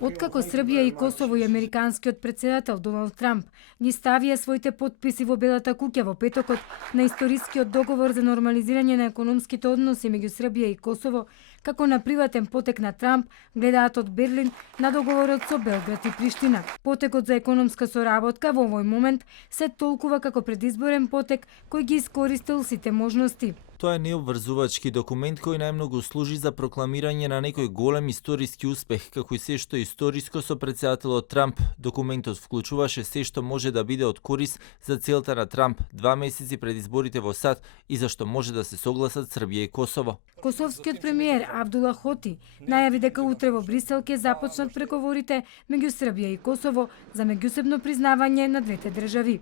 Откако Србија и Косово и американскиот председател Доналд Трамп ги ставија своите потписи во Белата куќа во петокот на историскиот договор за нормализирање на економските односи меѓу Србија и Косово, како на приватен потек на Трамп, гледаат од Берлин на договорот со Белград и Приштина. Потекот за економска соработка во овој момент се толкува како предизборен потек кој ги искористил сите можности. Тоа е необврзувачки документ кој најмногу служи за прокламирање на некој голем историски успех, како и се што е историско со председателот Трамп. Документот вклучуваше се што може да биде од корис за целта на Трамп 2 месеци пред изборите во САД и за што може да се согласат Србија и Косово. Косовскиот премиер Абдула Хоти најави дека утре во Брисел ќе започнат преговорите меѓу Србија и Косово за меѓусебно признавање на двете држави.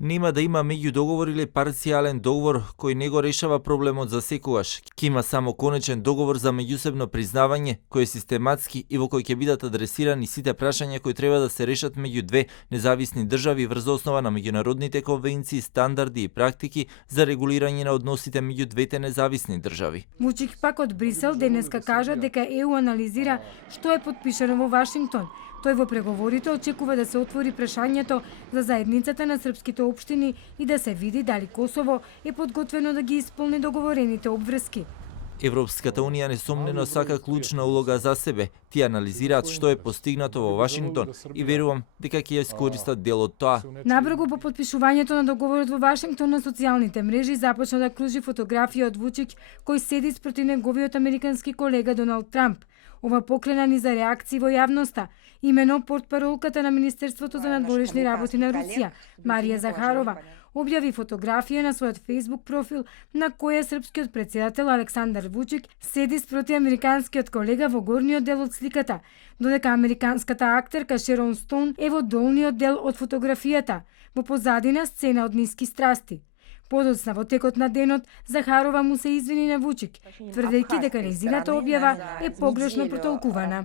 Нема да има меѓудоговор или парцијален договор кој не го решава проблемот за секогаш. Ќе има само конечен договор за меѓусебно признавање кој е систематски и во кој ќе бидат адресирани сите прашања кои треба да се решат меѓу две независни држави врз основа на меѓународните конвенции, стандарди и практики за регулирање на односите меѓу двете независни држави. Вучик пак од Брисел денеска кажа дека ЕУ анализира што е потпишано во Вашингтон. Тој во преговорите очекува да се отвори прашањето за заедницата на српските општини и да се види дали Косово е подготвено да ги исполни договорените обврски. Европската унија несомнено сака клучна улога за себе. Тие анализираат што е постигнато во Вашингтон и верувам дека ќе ја искористат дел од тоа. Набрзо по подпишувањето на договорот во Вашингтон на социјалните мрежи започна да кружи фотографија од Вучич кој седи спроти неговиот американски колега Доналд Трамп. Ова покрена ни за реакции во јавноста. Имено портпаролката на Министерството за надворешни работи на Русија, Марија Захарова, објави фотографија на својот Facebook профил на која српскиот председател Александар Вучик седи спроти американскиот колега во горниот дел од сликата, додека американската актерка Шерон Стоун е во долниот дел од фотографијата, во позадина сцена од ниски страсти. Подоцна во текот на денот Захарова му се извини на Вучик, тврдејќи дека нејзината објава е погрешно протолкувана.